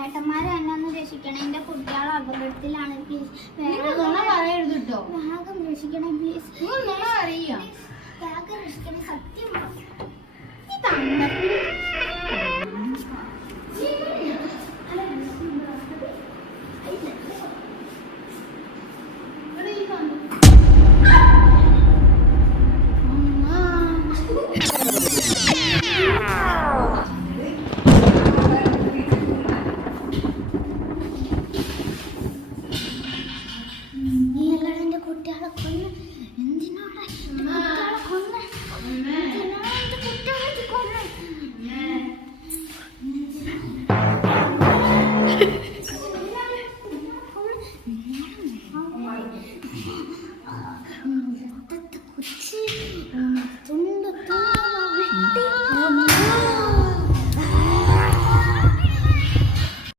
ഏട്ടന്മാരെ എന്നെ ഒന്ന് രക്ഷിക്കണം. എന്റെ കുട്ടികൾ അപകടത്തിലാണ്. പ്ലീസ് പറയരുത് കേട്ടോ. വേഗം രക്ഷിക്കണം പ്ലീസ്. അറിയാം വേഗം രക്ഷിക്കണം. സത്യം ഈ തന്നപ്പോ